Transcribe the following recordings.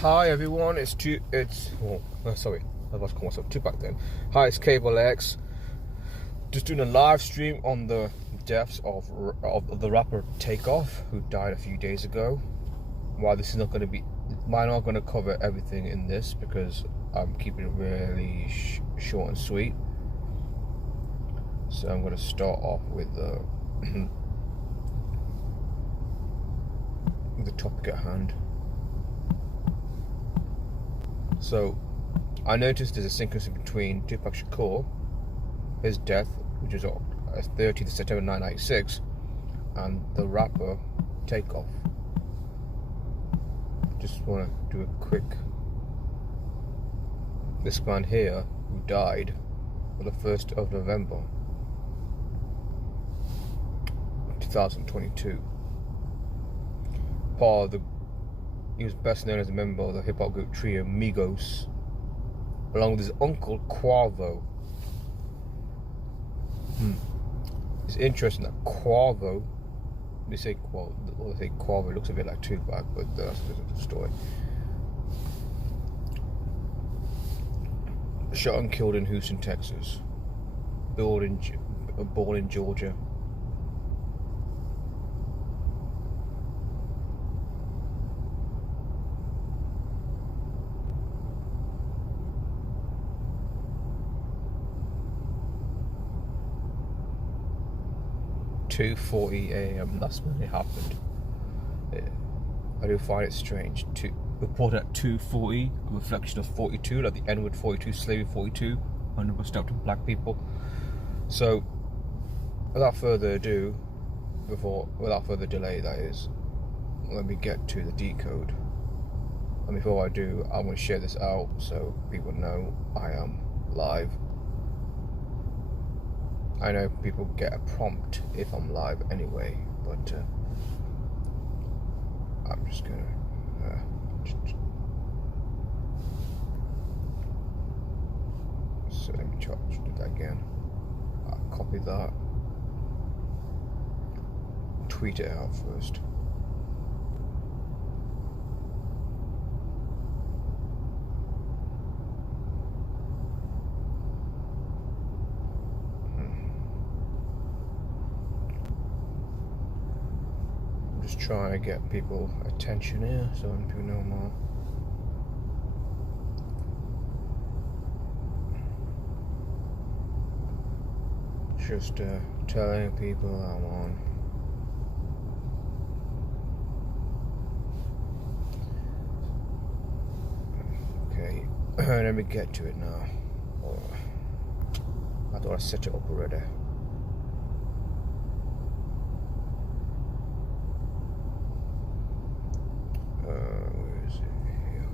Hi everyone, sorry, I was calling myself Tupac then. Hi, it's Cable X. Just doing a live stream on the deaths of the rapper Takeoff, who died a few days ago. While this is not going to be, I'm not going to cover everything in this because I'm keeping it really short and sweet. So I'm going to start off with the topic at hand. So, I noticed there's a synchronicity between Tupac Shakur, his death, which is 30th of September 1996, and the rapper Takeoff. Just want to do a quick. This man here, who died on the 1st of November 2022, he was best known as a member of the hip-hop group trio Migos, along with his uncle Quavo. It's interesting that Quavo, they say Quavo looks a bit like Tupac, but that's a different story. Shot and killed in Houston, Texas. Born in Georgia. .40 a.m. That's when it happened. I do find it strange. Reported at 2:40, a reflection of 42, like the N-word 42, slavery 42, 100% to black people. So, without further ado, without further delay, that is, let me get to the decode. And before I do, I want to share this out so people know I am live. I know people get a prompt if I'm live anyway, but I'm just gonna so let me try to do that again. I'll copy that, tweet it out first. Trying to get people attention here so people know more. Just telling people I'm on. Okay, let me get to it now. I thought I set it up already. Where is it here?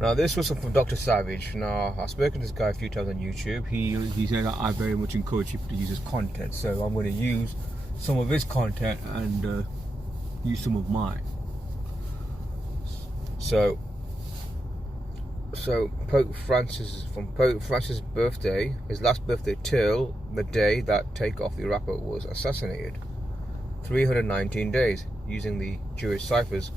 Now this was from Dr. Savage. Now I've spoken to this guy a few times on YouTube. He said that I very much encourage people to use his content, so I'm going to use some of his content and use some of mine. So Pope Francis, from Pope Francis' birthday, his last birthday till the day that Takeoff the rapper was assassinated, 319 days, using the Jewish ciphers: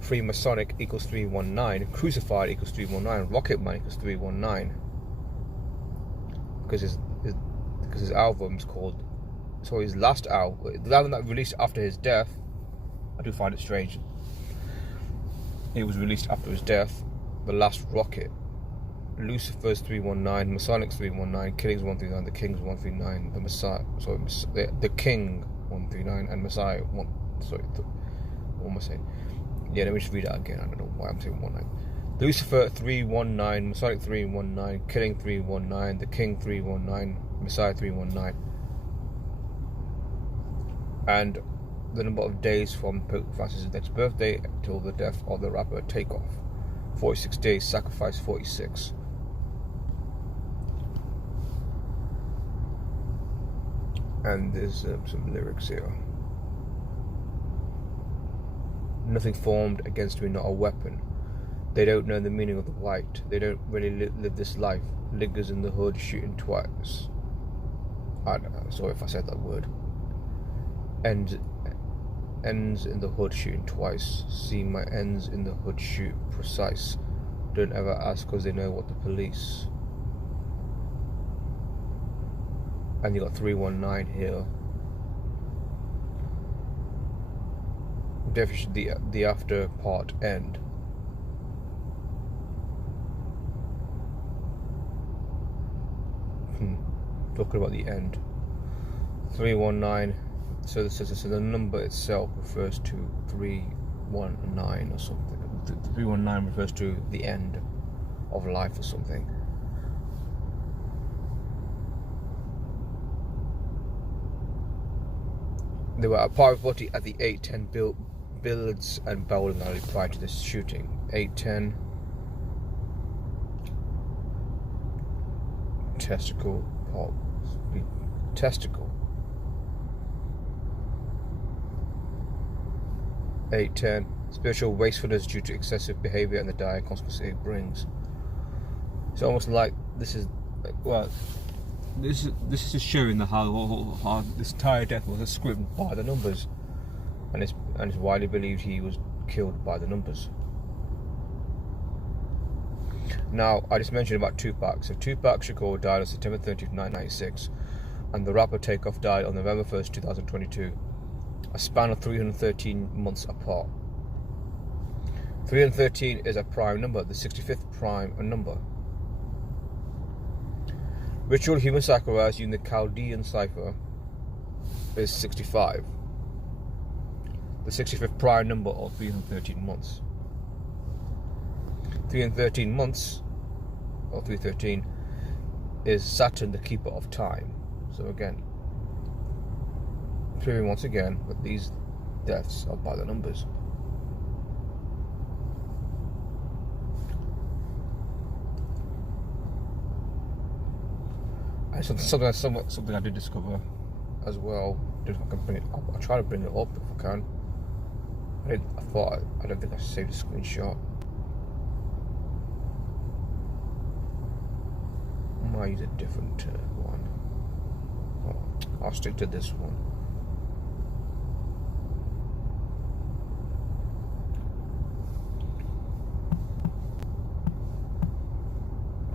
Freemasonic equals 319, Crucified equals 319, Rocket Man equals 319. Because his album's called, so his last album, the album that released after his death, I do find it strange. It was released after his death. The Last Rocket, Lucifer's 319, Masonic's 319, Killing's 139, The King's 139, the Messiah, sorry, the King 139, and Messiah what am I saying? Yeah, let me just read that again. I don't know why I'm saying 19. Lucifer 319, Masonic 319, Killing 319, The King 319, Messiah 319. And the number of days from Pope Francis' next birthday till the death of the rapper Takeoff: 46 days, sacrifice 46. And there's some lyrics here. Nothing formed against me, not a weapon. They don't know the meaning of the white. They don't really live this life. Lingers in the hood, shooting twice. I don't know, sorry if I said that word. And ends in the hood shooting twice. See my ends in the hood shoot precise. Don't ever ask because they know what the police. And you got 319 here. Definitely the after part end. Talking about the end. 319. So the number itself refers to 319 or something. 319 refers to the end of life or something. They were at private party at the 810 billiards and bowling alley prior to this shooting. 810 testicle pop testicle. 810 spiritual wastefulness due to excessive behavior and the dire consequences it brings. It's almost like this is this is showing how this entire death was a script by the numbers, and it's widely believed he was killed by the numbers. Now, I just mentioned about Tupac. So Tupac Shakur died on September 30th, 1996, and the rapper Takeoff died on November 1st, 2022, a span of 313 months apart. 313 is a prime number, the 65th prime number. Ritual human sacrifice using the Chaldean cipher is 65, the 65th prime number of 313 months. 313 months, or 313, is Saturn, the keeper of time. So again, proving once again that these deaths are by the numbers. And something I did discover as well. If I can bring it up, I'll try to bring it up if I can. I don't think I saved a screenshot. I might use a different one. Oh, I'll stick to this one.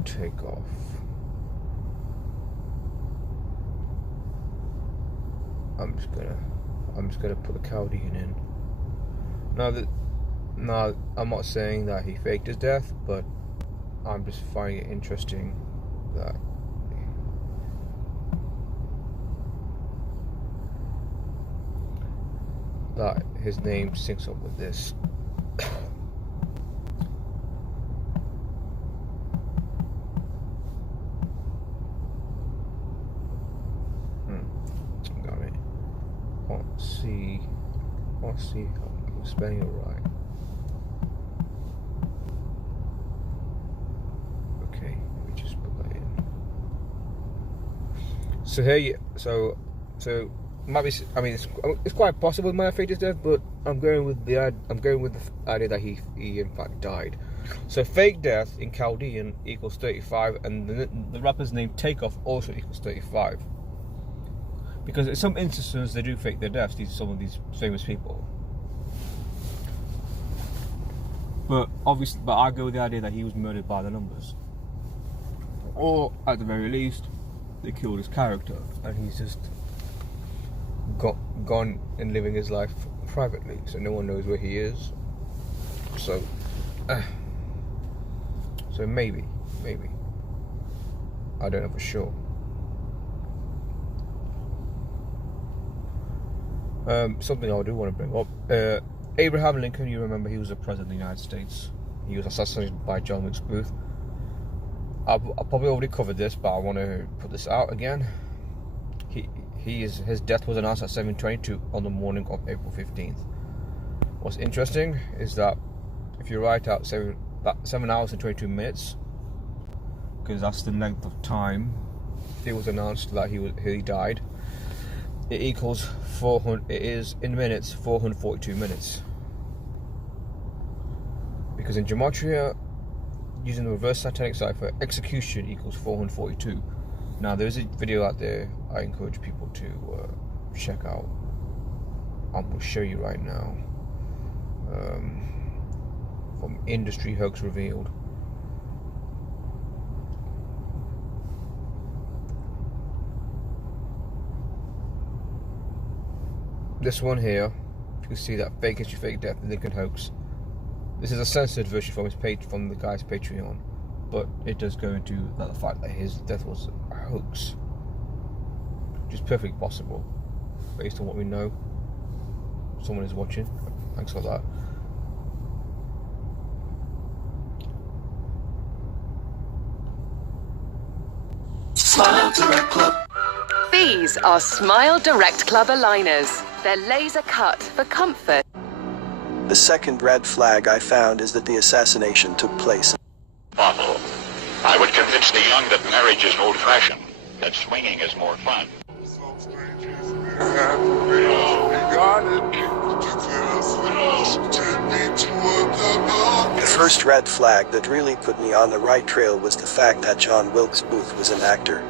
Takeoff. I'm just gonna put the Chaldean in. Now, I'm not saying that he faked his death, but I'm just finding it interesting that his name syncs up with this. Got it. Let's see how I'm spelling it right. Okay, let me just put that in. So here, so might be. I mean, it's quite possible he might have faked his death, but I'm going with the idea that he in fact died. So fake death in Chaldean equals 35, and the rapper's name Takeoff also equals 35. Because in some instances they do fake their deaths. Some of these famous people. But I go with the idea that he was murdered by the numbers, or at the very least, they killed his character, and he's just gone and living his life privately, so no one knows where he is. So maybe I don't know for sure. Something I do want to bring up. Abraham Lincoln, you remember he was the president of the United States. He was assassinated by John Wilkes Booth. I've probably already covered this, but I want to put this out again. His death was announced at 7:22 on the morning of April 15th. What's interesting is that if you write out 7 hours and 22 minutes, because that's the length of time it was announced that he died, it equals 400. It is in minutes 442 minutes. Because in gematria, using the reverse satanic cipher, execution equals 442. Now there's a video out there I encourage people to check out. I will show you right now. From Industry Hoax Revealed. This one here, you can see that fake history, fake death, the Lincoln hoax. This is a censored version from his page, from the guy's Patreon, but it does go into the fact that his death was a hoax, which is perfectly possible based on what we know. Someone is watching. Thanks for that. Smile Direct Club. These are Smile Direct Club aligners. They're laser cut for comfort. The second red flag I found is that the assassination took place. Awful. I would convince the young that marriage is old-fashioned, that swinging is more fun. The first red flag that really put me on the right trail was the fact that John Wilkes Booth was an actor.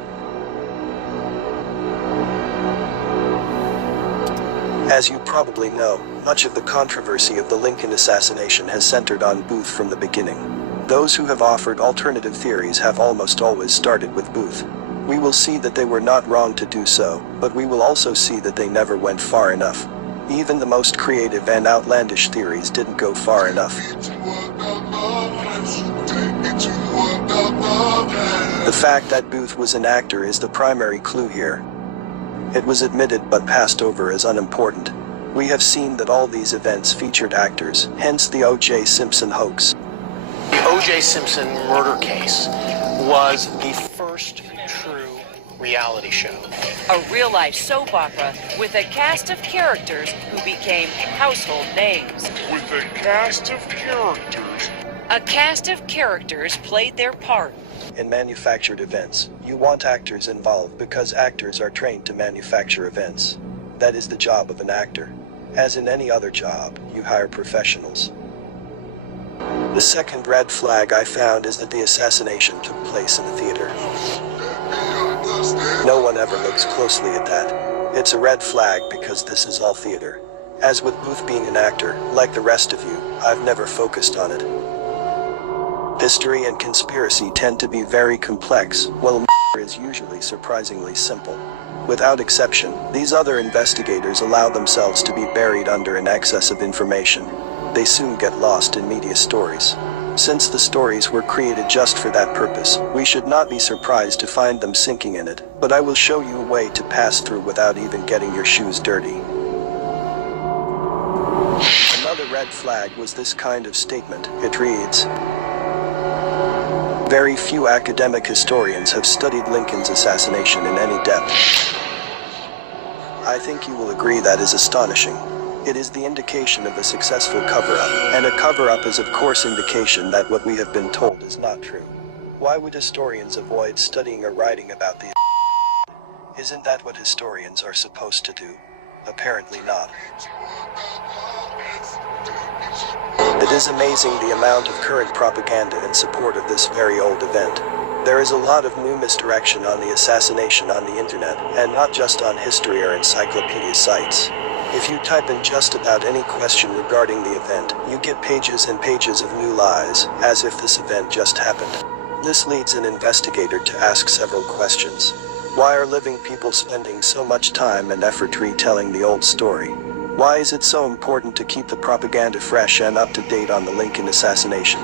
As you probably know, much of the controversy of the Lincoln assassination has centered on Booth from the beginning. Those who have offered alternative theories have almost always started with Booth. We will see that they were not wrong to do so, but we will also see that they never went far enough. Even the most creative and outlandish theories didn't go far enough. The fact that Booth was an actor is the primary clue here. It was admitted but passed over as unimportant. We have seen that all these events featured actors, hence the O.J. Simpson hoax. The O.J. Simpson murder case was the first true reality show. A real-life soap opera with a cast of characters who became household names. A cast of characters played their part. In manufactured events, you want actors involved because actors are trained to manufacture events. That is the job of an actor. As in any other job, you hire professionals. The second red flag I found is that the assassination took place in a theater. No one ever looks closely at that. It's a red flag because this is all theater. As with Booth being an actor, like the rest of you, I've never focused on it. History and conspiracy tend to be very complex, while is usually surprisingly simple. Without exception, these other investigators allow themselves to be buried under an excess of information. They soon get lost in media stories. Since the stories were created just for that purpose, we should not be surprised to find them sinking in it, but I will show you a way to pass through without even getting your shoes dirty. Another red flag was this kind of statement. It reads, "Very few academic historians have studied Lincoln's assassination in any depth." I think you will agree that is astonishing. It is the indication of a successful cover-up, and a cover-up is of course indication that what we have been told is not true. Why would historians avoid studying or writing about the Isn't that what historians are supposed to do? Apparently not. It is amazing the amount of current propaganda in support of this very old event. There is a lot of new misdirection on the assassination on the internet, and not just on history or encyclopedia sites. If you type in just about any question regarding the event, you get pages and pages of new lies, as if this event just happened. This leads an investigator to ask several questions. Why are living people spending so much time and effort retelling the old story? Why is it so important to keep the propaganda fresh and up to date on the Lincoln assassination?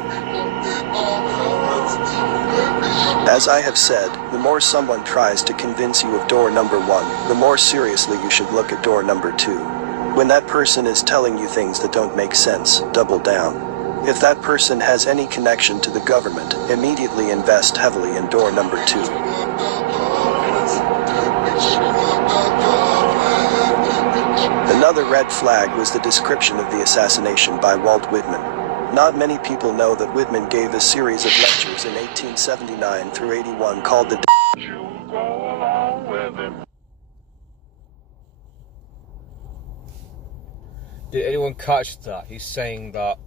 As I have said, the more someone tries to convince you of door number 1, the more seriously you should look at door number 2. When that person is telling you things that don't make sense, double down. If that person has any connection to the government, immediately invest heavily in door number 2. Another red flag was the description of the assassination by Walt Whitman. Not many people know that Whitman gave a series of lectures in 1879 through 81 called the Did anyone catch that? He's saying that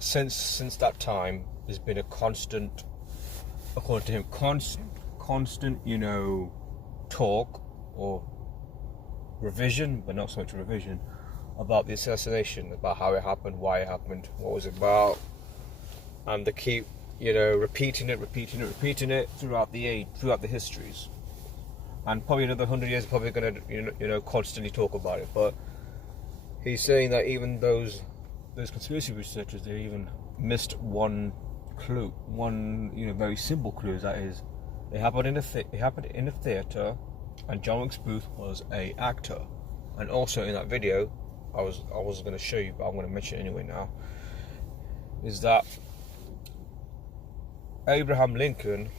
since that time, there's been a constant, according to him, constant, talk or revision, but not so much revision, about the assassination, about how it happened, why it happened, what was it about, and they keep, repeating it throughout the histories, and probably another 100 years, probably going to, constantly talk about it. But he's saying that even those conspiracy researchers, they even missed one clue, one very simple clue. That is, it happened in a theater, and John Wilkes Booth was a actor. And also in that video, I was going to show you, but I'm going to mention it anyway now, is that Abraham Lincoln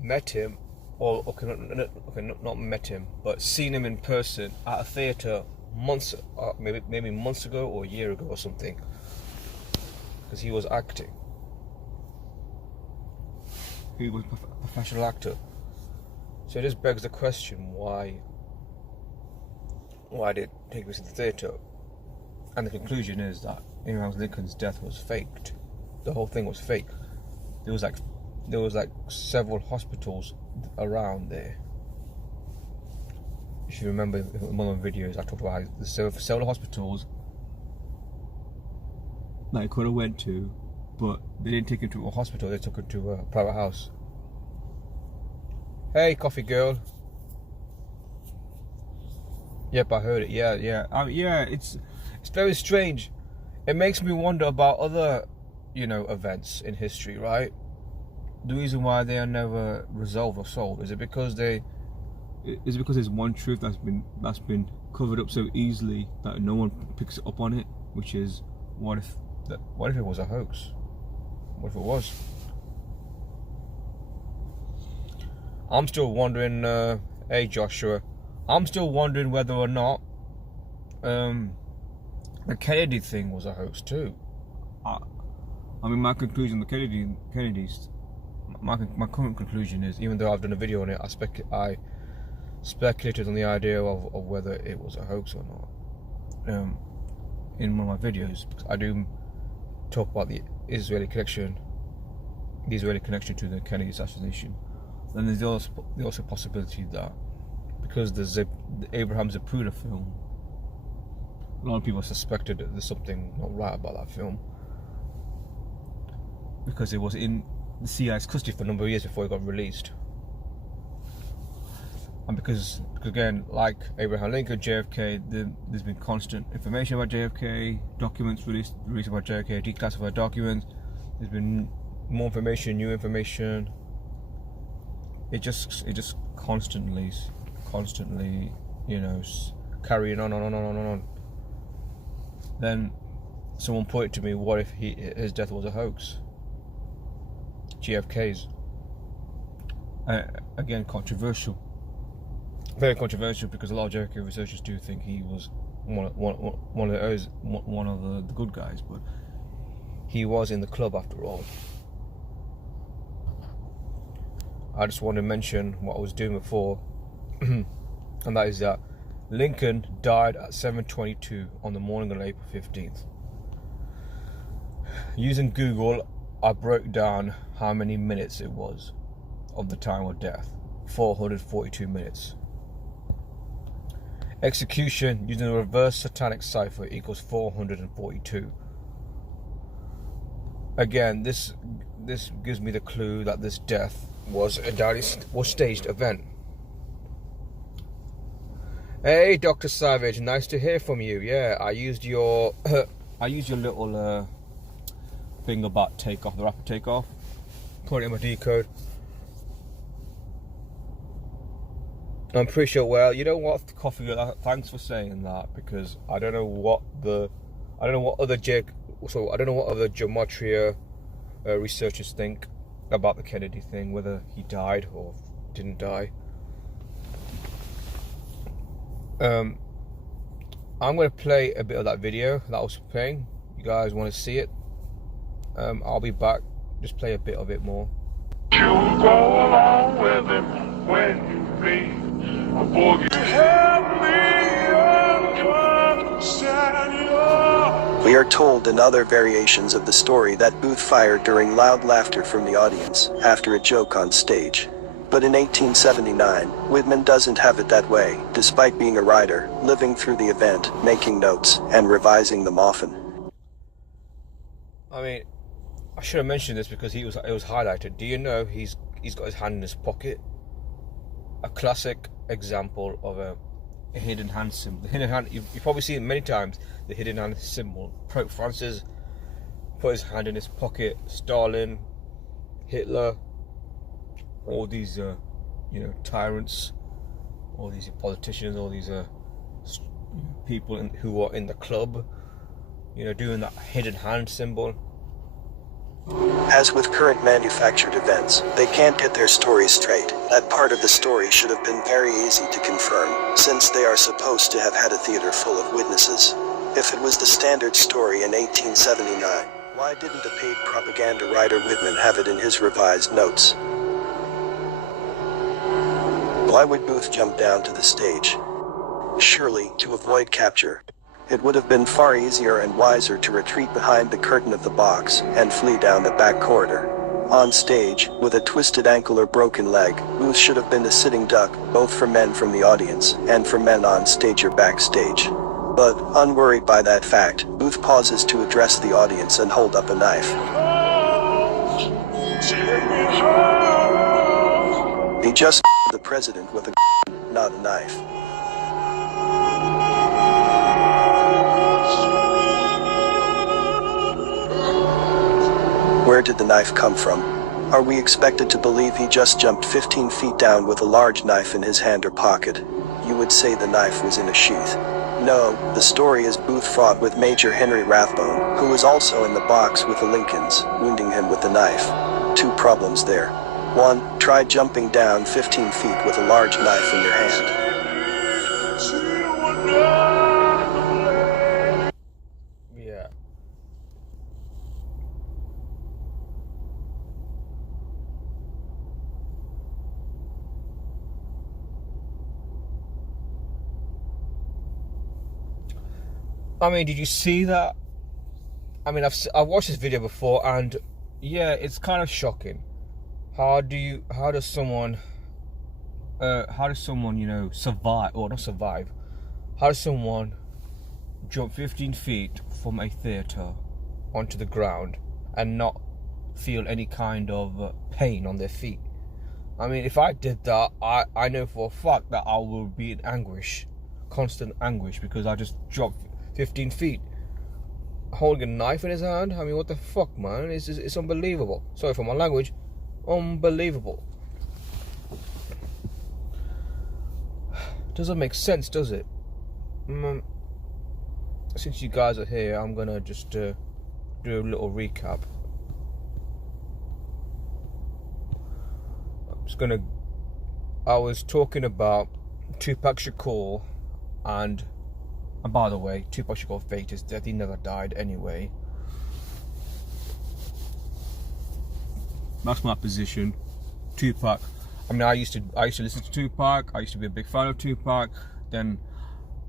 met him, not met him, but seen him in person at a theater months, maybe months ago or a year ago or something, because he was acting. He was a professional actor. So it just begs the question, why did it take place in the theater? And the conclusion is that Abraham Lincoln's death was faked. The whole thing was fake. There was like several hospitals around there. If you remember in one of the videos, I talked about how several hospitals that he could have went to, but they didn't take him to a hospital. They took him to a private house. Hey, coffee girl. Yep, I heard it. Yeah. It's very strange. It makes me wonder about other, events in history, right? The reason why they are never resolved or solved, is it because there's one truth that's been covered up so easily that no one picks up on it, which is, what if it was a hoax? What if it was? I'm still wondering, hey Joshua, I'm still wondering whether or not the Kennedy thing was a hoax too. I mean, my conclusion, the Kennedys, my current conclusion is, even though I've done a video on it, I speculated on the idea of whether it was a hoax or not. In one of my videos, because I do talk about the Israeli connection to the Kennedy assassination. Then there's also a possibility that because the Abraham Zapruder film, a lot of people suspected that there's something not right about that film, because it was in the CIA's custody for a number of years before it got released. And because again, like Abraham Lincoln, JFK, there's been constant information about JFK, documents released about JFK, declassified documents. There's been more information, new information. It just constantly, carrying on. Then someone put it to me, what if his death was a hoax? JFK's. Again, controversial. Very controversial, because a lot of JFK researchers do think he was one of the good guys, but he was in the club after all. I just want to mention what I was doing before, and that is that Lincoln died at 7:22 on the morning of April 15th. Using Google, I broke down how many minutes it was of the time of death. 442 minutes. Execution using the reverse satanic cipher equals 442. Again, this gives me the clue that this death was a staged event. Hey, Dr. Savage, nice to hear from you. Yeah, I used your little thing about Takeoff, the rapper Takeoff. Put it in my decode. I'm pretty sure. Well, you know what, Coffee Girl, thanks for saying that, because I don't know what other gematria researchers think about the Kennedy thing, whether he died or didn't die. I'm going to play a bit of that video that I was playing. You guys want to see it? I'll be back. Just play a bit of it more. You go along with him when you reach a boogie. Help me understand you. We are told in other variations of the story that Booth fired during loud laughter from the audience after a joke on stage. But in 1879, Whitman doesn't have it that way, despite being a writer, living through the event, making notes, and revising them often. I mean, I should have mentioned this because it was highlighted. Do you know he's got his hand in his pocket? A classic example of a hidden hand symbol. The hidden hand, you've probably seen it many times, the hidden hand symbol. Pope Francis put his hand in his pocket. Stalin, Hitler, all these tyrants, all these politicians, all these people who are in the club, doing that hidden hand symbol. As with current manufactured events, they can't get their story straight. That part of the story should have been very easy to confirm, since they are supposed to have had a theater full of witnesses. If it was the standard story in 1879, why didn't a paid propaganda writer Whitman have it in his revised notes? Why would Booth jump down to the stage? Surely, to avoid capture. It would have been far easier and wiser to retreat behind the curtain of the box and flee down the back corridor. On stage, with a twisted ankle or broken leg, Booth should have been a sitting duck, both for men from the audience and for men on stage or backstage. But, unworried by that fact, Booth pauses to address the audience and hold up a knife. He just the president with a not a knife. Where did the knife come from? Are we expected to believe he just jumped 15 feet down with a large knife in his hand or pocket? You would say the knife was in a sheath. No, the story is Booth fought with Major Henry Rathbone, who was also in the box with the Lincolns, wounding him with the knife. Two problems there. One, try jumping down 15 feet with a large knife in your hand. Yeah. I mean, did you see that? I mean, I've watched this video before, and yeah, it's kind of shocking. How does someone survive, or not survive? How does someone jump 15 feet from a theater onto the ground and not feel any kind of pain on their feet? I mean, if I did that, I know for a fact that I will be in anguish, constant anguish, because I just dropped 15 feet holding a knife in his hand. I mean, what the fuck, man? It's unbelievable. Sorry for my language. Unbelievable. Doesn't make sense, does it? Since you guys are here, I'm gonna just do a little recap. I was talking about Tupac Shakur, and by the way, Tupac Shakur faked his death. He never died anyway. That's my position. Tupac. I mean, I used to listen to Tupac. I used to be a big fan of Tupac. Then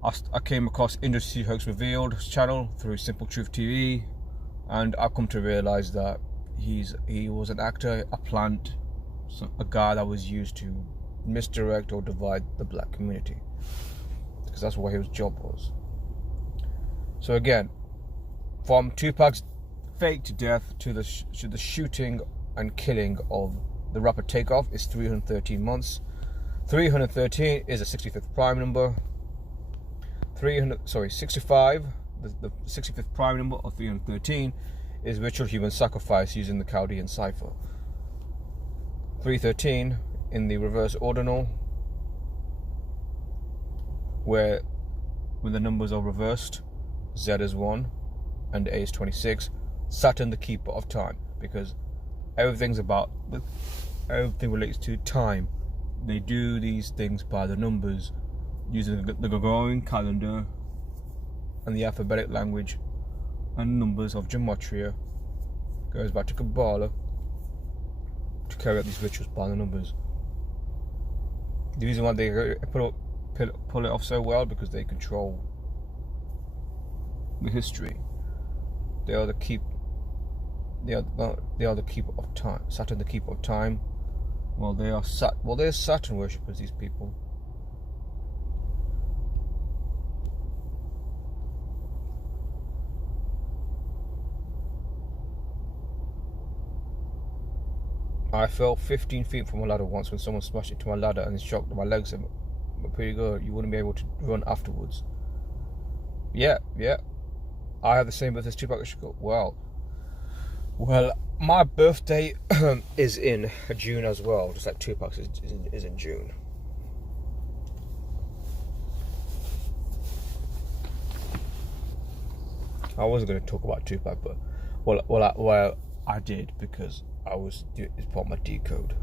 I came across Industry Hoax Revealed channel through Simple Truth TV, and I've come to realize that he was an actor, a plant, a guy that was used to misdirect or divide the black community, because that's what his job was. So again, from Tupac's faked death to the shooting and killing of the rapper Takeoff is 313 months. 313 is a 65th prime number. 65. The 65th prime number of 313 is ritual human sacrifice using the Chaldean cipher. 313 in the reverse ordinal, where when the numbers are reversed, Z is 1 and A is 26. Saturn, the keeper of time, because everything relates to time. They do these things by the numbers, using the Gregorian calendar and the alphabetic language and numbers of gematria. Goes back to Kabbalah to carry out these rituals by the numbers. The reason why they pull it off so well, because they control the history. They are the keeper of time. Saturn, the keeper of time, Well, they're Saturn worshippers, these people. I fell 15 feet from a ladder once when someone smashed into my ladder and shocked my legs were pretty good. You wouldn't be able to run afterwards. Yeah. I have the same birthday as Tupac and Shakur. Well, my birthday is in June as well, just like Tupac's is in June. I wasn't going to talk about Tupac, but well, I did because it's part of my decode.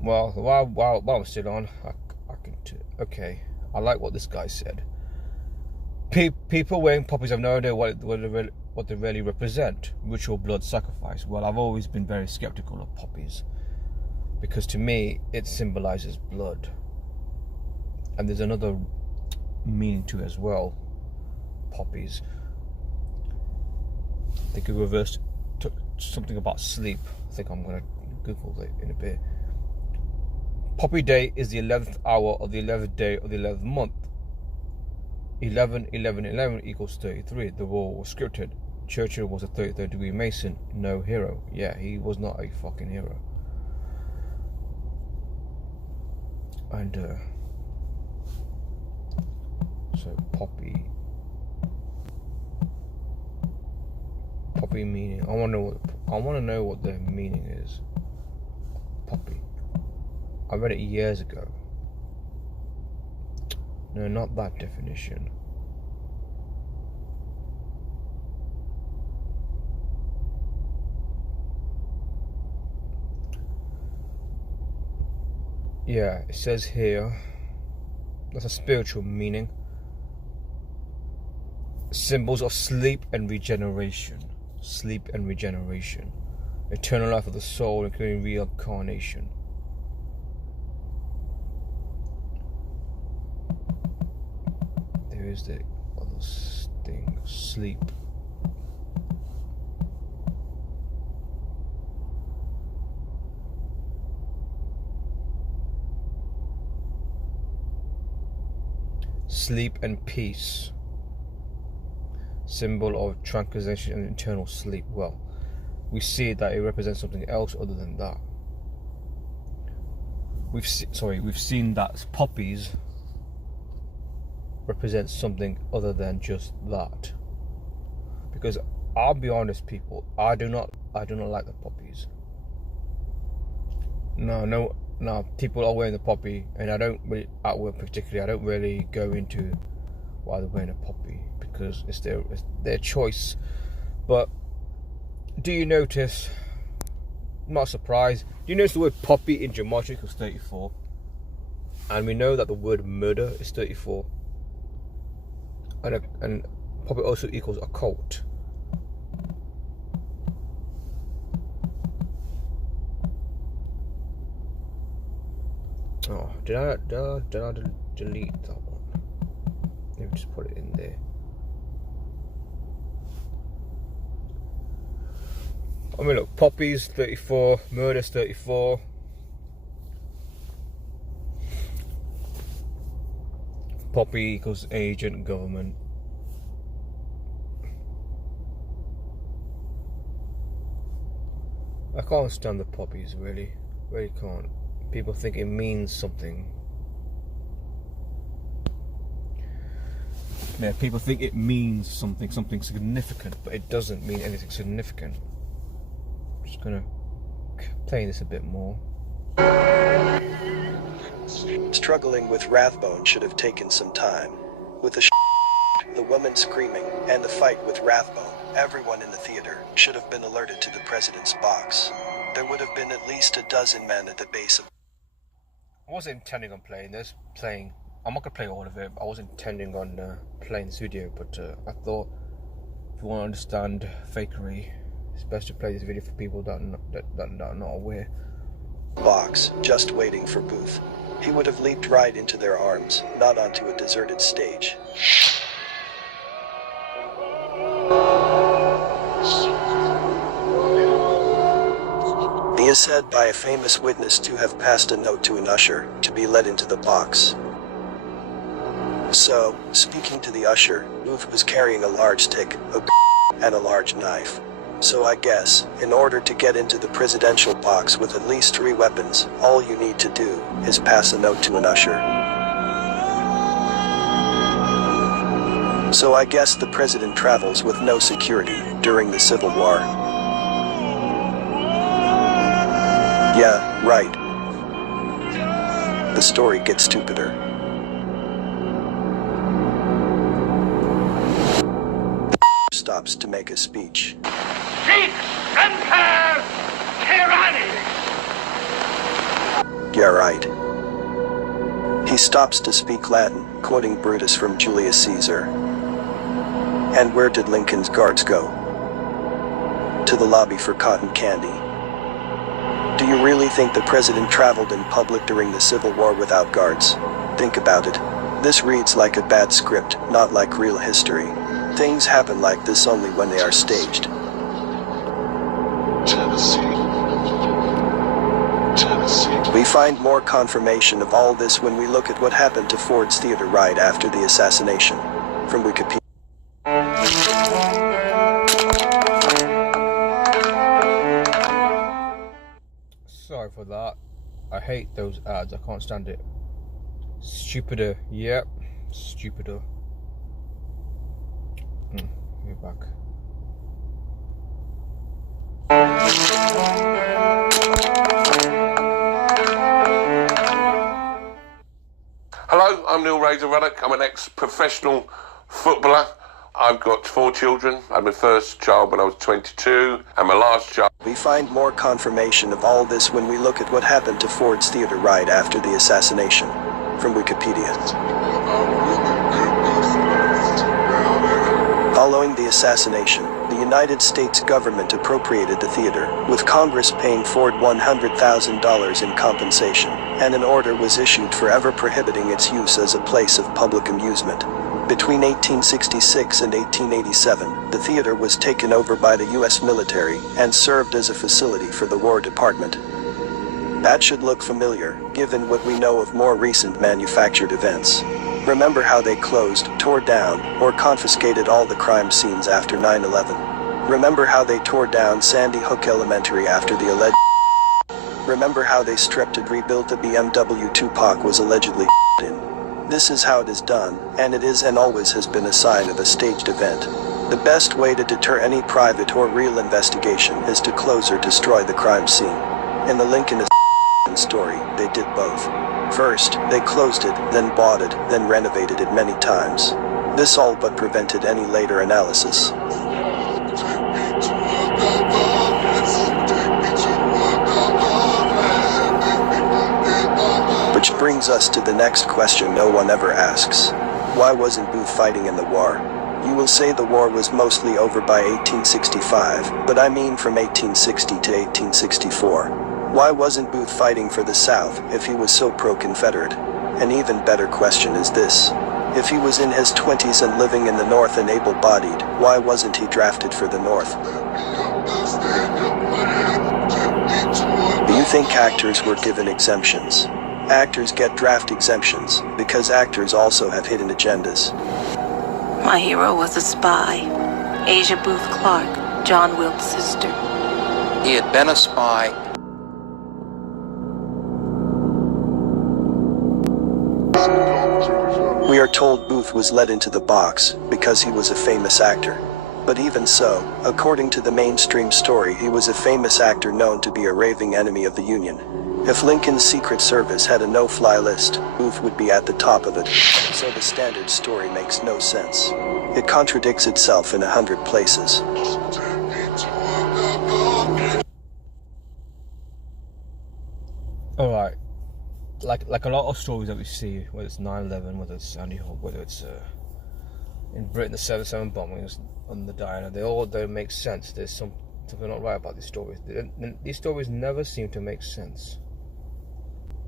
Well, while I'm still on, okay. I like what this guy said. People wearing poppies have no idea what they really represent. Ritual blood sacrifice. Well, I've always been very skeptical of poppies because to me it symbolizes blood, and there's another meaning to it as well. Poppies. I think it reversed to something about sleep. I think I'm gonna Google it in a bit. Poppy Day is the 11th hour of the 11th day of the 11th month. 11 equals 33. The war was scripted. Churchill was a 33rd degree Mason. No hero. Yeah, he was not a fucking hero. And so poppy meaning. I want to know what the meaning is. Poppy. I read it years ago. No, not that definition. Yeah, it says here, that's a spiritual meaning. Symbols of sleep and regeneration. Sleep and regeneration. Eternal life of the soul, including reincarnation. Is the other thing, sleep. Sleep and peace. Symbol of tranquilization and eternal sleep. Well, we see that it represents something else other than that. We've seen that poppies represents something other than just that. Because I'll be honest, people, I do not like the poppies. No, people are wearing the poppy, and I don't really, at work particularly, I don't really go into why they're wearing a poppy because it's their choice. But do you notice? I'm not surprised. Do you notice the word poppy in gematria equals 34? And we know that the word murder is 34. And poppy also equals occult. Oh, did I delete that one? Let me just put it in there. I mean, look, poppies 34, murders 34. Poppy equals agent, government. I can't stand the poppies, really can't. People think it means something. Yeah, people think it means something significant, but it doesn't mean anything significant. I'm just gonna play this a bit more. Struggling with Rathbone should have taken some time. With the woman screaming, and the fight with Rathbone, everyone in the theater should have been alerted to the president's box. There would have been at least a dozen men at the base of... I wasn't intending on playing this. I'm not gonna play all of it. I wasn't intending on playing this video, but I thought if you want to understand fakery, it's best to play this video for people that are not aware. Box, just waiting for Booth. he would have leaped right into their arms, not onto a deserted stage. He is said by a famous witness to have passed a note to an usher to be led into the box. So, speaking to the usher, Booth was carrying a large stick, and a large knife. So I guess, in order to get into the presidential box with at least 3 weapons, all you need to do is pass a note to an usher. So I guess the president travels with no security during the Civil War. Yeah, right. The story gets stupider. Stops to make a speech. Yeah, right. He stops to speak Latin, quoting Brutus from Julius Caesar. And where did Lincoln's guards go? To the lobby for cotton candy. Do you really think the president traveled in public during the Civil War without guards? Think about it. This reads like a bad script, not like real history. Things happen like this only when they are staged. Tennessee. We find more confirmation of all this when we look at what happened to Ford's Theater right after the assassination. From Wikipedia. Sorry for that. I hate those ads. I can't stand it. Stupider. Yep. Stupider. We're back. Hello, I'm Neil Razor Ruddock. I'm an ex-professional footballer. I've got 4 children. I had my first child when I was 22, and my last child. We find more confirmation of all this when we look at what happened to Ford's Theater right after the assassination. From Wikipedia. Following the assassination, the United States government appropriated the theater, with Congress paying Ford $100,000 in compensation, and an order was issued forever prohibiting its use as a place of public amusement. Between 1866 and 1887, the theater was taken over by the U.S. military and served as a facility for the War Department. That should look familiar, given what we know of more recent manufactured events. Remember how they closed, tore down, or confiscated all the crime scenes after 9/11? Remember how they tore down Sandy Hook Elementary after the alleged. Remember how they stripped and rebuilt the BMW Tupac was allegedly in. This is how it is done, and it is and always has been a sign of a staged event. The best way to deter any private or real investigation is to close or destroy the crime scene. In the Lincoln story, they did both. First, they closed it, then bought it, then renovated it many times. This all but prevented any later analysis. Which brings us to the next question no one ever asks. Why wasn't Booth fighting in the war? You will say the war was mostly over by 1865, but I mean from 1860 to 1864. Why wasn't Booth fighting for the South if he was so pro-Confederate? An even better question is this. If he was in his 20s and living in the North and able-bodied, why wasn't he drafted for the North? Do you think actors were given exemptions? Actors get draft exemptions because actors also have hidden agendas. My hero was a spy. Asia Booth Clark, John Wilkes' sister. He had been a spy. We are told Booth was led into the box because he was a famous actor. But even so, according to the mainstream story, he was a famous actor known to be a raving enemy of the Union. If Lincoln's Secret Service had a no-fly list, Booth would be at the top of it. So the standard story makes no sense. It contradicts itself in 100 places. Alright. Like a lot of stories that we see, whether it's 9/11, whether it's Sandy Hook, whether it's in Britain the 7/7 bombings on the Diana, they all don't make sense. There's something not right about these stories. These stories never seem to make sense.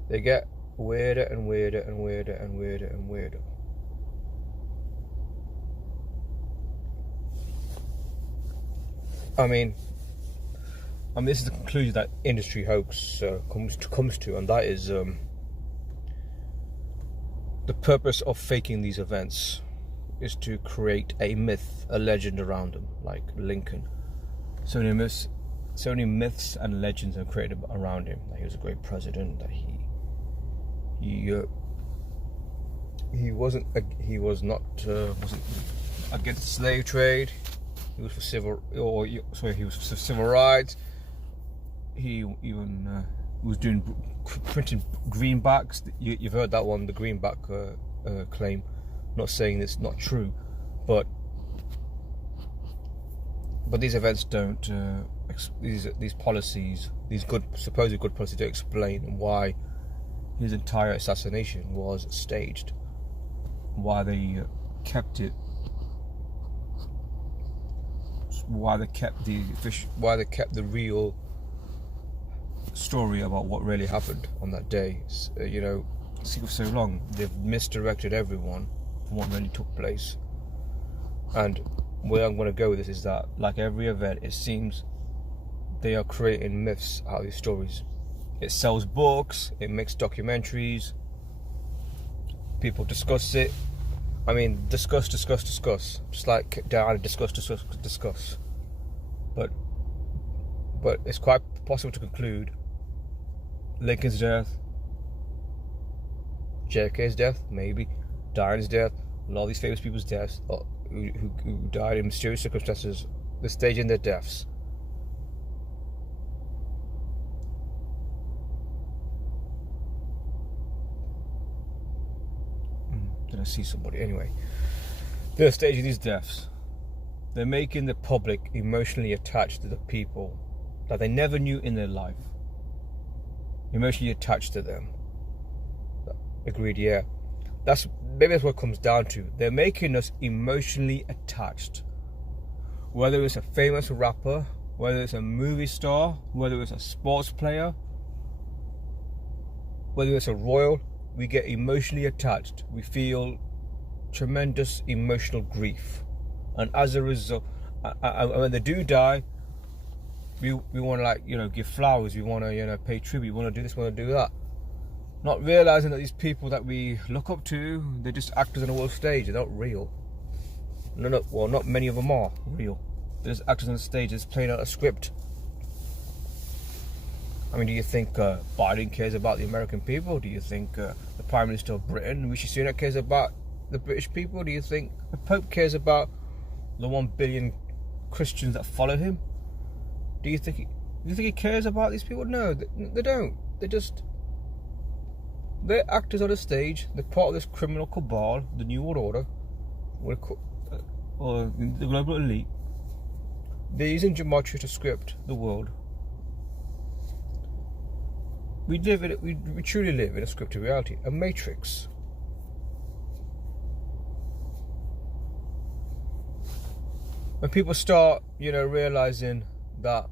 They get weirder and weirder and weirder and weirder and weirder. I mean, this is the conclusion that industry hoax comes to, and that is the purpose of faking these events is to create a myth, a legend around them, like Lincoln. So many myths and legends are created around him. That he was a great president. That he wasn't against the slave trade. He was for civil rights. He even was printing greenbacks. You've heard that one, the greenback claim. I'm not saying it's not true, but these events don't. These policies, these supposed good policies, don't explain why his entire assassination was staged. Why they kept it. Why they kept the real story about what really happened on that day. For so long, they've misdirected everyone from what really took place. And where I'm going to go with this is that, like every event, it seems they are creating myths out of these stories. It sells books, it makes documentaries, people discuss it. I mean, discuss. Just like Diana, discuss. But it's quite possible to conclude Lincoln's death, JFK's death, maybe Diana's death, and all these famous people's deaths who died in mysterious circumstances, they're staging their deaths. Did I see somebody? Anyway, they're staging these deaths. They're making the public emotionally attached to the people that they never knew in their life. Emotionally attached to them. Agreed, yeah. Maybe that's what it comes down to. They're making us emotionally attached. Whether it's a famous rapper, whether it's a movie star, whether it's a sports player, whether it's a royal, we get emotionally attached. We feel tremendous emotional grief. And as a result, when they do die, we want to give flowers, we want to pay tribute, we want to do this, we want to do that. Not realizing that these people that we look up to, they're just actors on a world stage. They're not real. Well, not many of them are real. They're just actors on the stage, just playing out a script. I mean, do you think Biden cares about the American people? Do you think the Prime Minister of Britain, Rishi Sunak, cares about the British people? Do you think the Pope cares about the 1 billion Christians that follow him? Do you think he cares about these people? No, they don't. They're actors on a stage. They're part of this criminal cabal, the New World Order, or the global elite. They're using gematria to script the world. We truly live in a scripted reality, a matrix. When people start, realizing that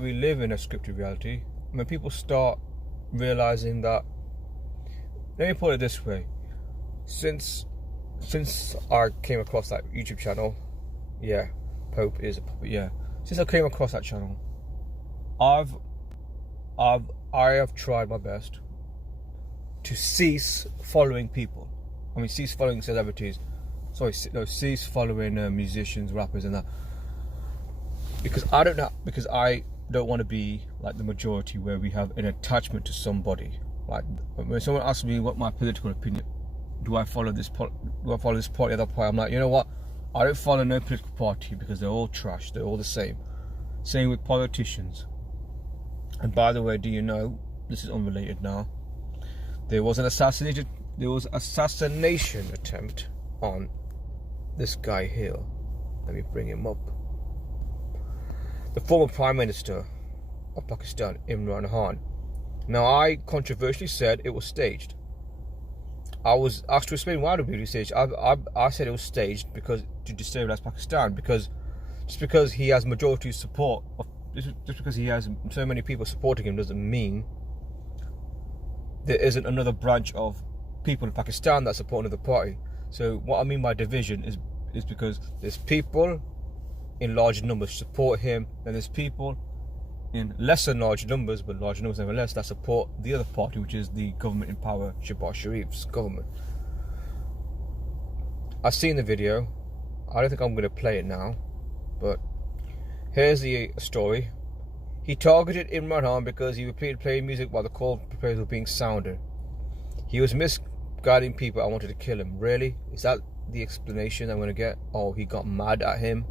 we live in a scripted reality, when people start realizing that, let me put it this way, since I came across that YouTube channel, Pope is a puppet, since I came across that channel, I have tried my best to cease following people. I mean, cease following celebrities. Cease following musicians, rappers, and that. Because I don't want to be like the majority, where we have an attachment to somebody. Like when someone asks me what my political opinion, do I follow this party, other party? I'm like, you know what? I don't follow no political party because they're all trash. They're all the same. Same with politicians. And by the way, do you know, this is unrelated now, there was an assassination attempt on this guy here. Let me bring him up. The former Prime Minister of Pakistan, Imran Khan. Now, I controversially said it was staged. I was asked to explain why it was staged. I said it was staged to destabilize Pakistan, because he has majority support, just because he has so many people supporting him doesn't mean there isn't another branch of people in Pakistan that support another party. So what I mean by division is because there's people in large numbers support him, and there's people in lesser large numbers, but large numbers nevertheless, that support the other party, which is the government in power, Shehbaz Sharif's government. I've seen the video. I don't think I'm going to play it now, but here's the story. He targeted Imran Khan because he repeated playing music while the call proposal was being sounded. He was misguiding people. I wanted to kill him. Really? Is that the explanation I'm going to get? Oh, he got mad at him,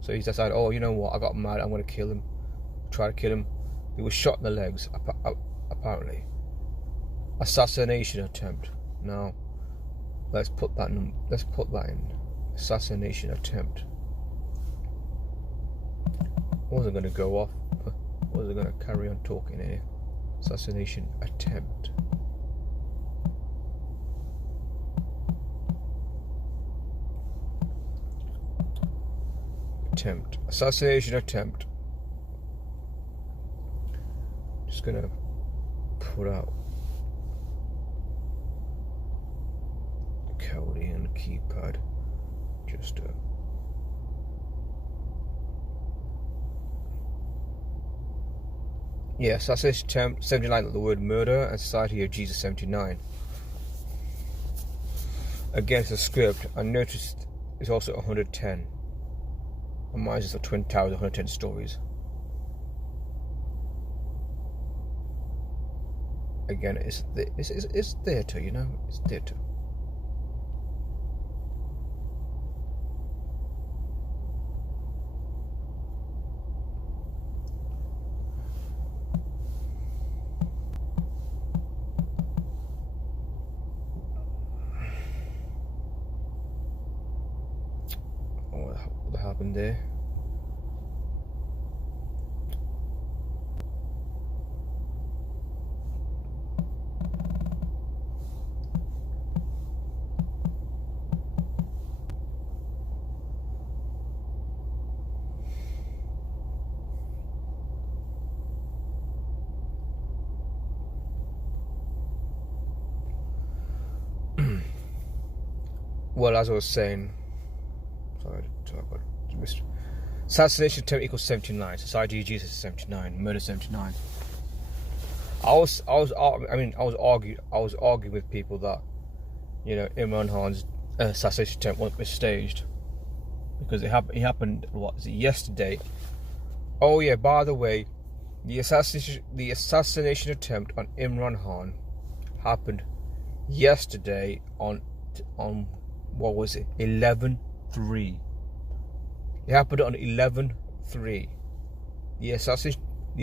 so he decided, oh, you know what, I got mad, I'm going to kill him. Try to kill him. He was shot in the legs, apparently. Assassination attempt. Now, let's put that in. Assassination attempt. Wasn't going to go off. Wasn't going to carry on talking here. Assassination attempt. Assassination attempt. Just gonna put out the Chaldean keypad. Just yeah, assassination attempt 79, like the word murder, and Society of Jesus 79. Against the script, I noticed it's also 110. And mine is the Twin Towers, 110 stories. Again, it's theatre, you know, it's theatre. What happened there? Well, as I was saying, sorry, assassination attempt equals 79. Society of Jesus is 79. Murder 79. I was arguing with people that, you know, Imran Khan's assassination attempt was staged because it happened. What is it? Yesterday. Oh yeah. By the way, the assassination attempt on Imran Khan happened yesterday on what was it? 11/3. It happened on 11/3. The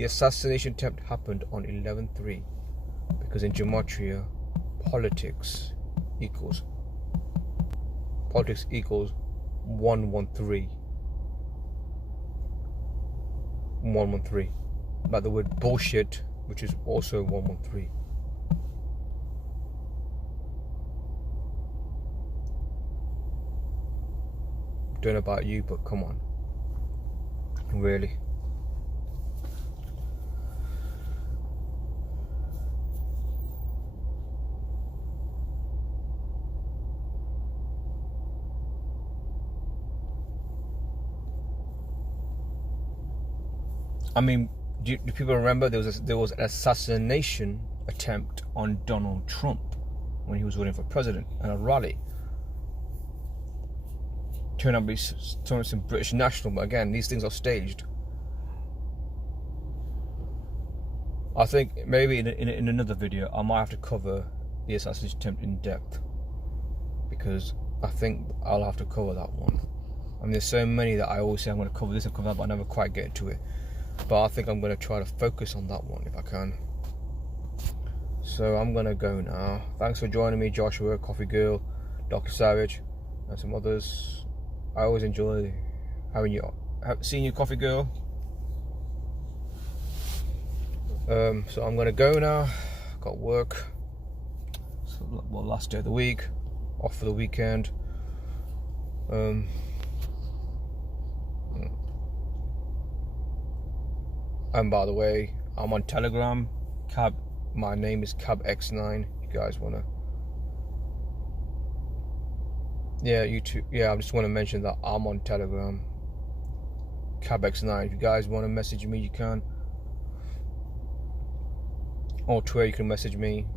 assassination attempt happened on 11/3 because in gematria, politics equals 113. 113. Like the word bullshit, which is also 113. Don't know about you, but come on, really. I mean, do people remember there was an assassination attempt on Donald Trump when he was running for president at a rally? Turned out to be some British national, but again, these things are staged. I think maybe in another video I might have to cover the assassination attempt in depth, because I think I'll have to cover that one. I mean, there's so many that I always say I'm going to cover this and cover that, but I never quite get to it. But I think I'm going to try to focus on that one if I can. So I'm going to go now. Thanks for joining me, Joshua, Coffee Girl, Dr. Savage, and some others. I always enjoy seeing you, Coffee Girl. So I'm going to go now. Got work. So, well, last day of the week. Off for the weekend. And by the way, I'm on Telegram. My name is CabX9. You guys wanna? Yeah, YouTube. Yeah, I just want to mention that I'm on Telegram. CabX9. If you guys want to message me, you can. Or Twitter, you can message me.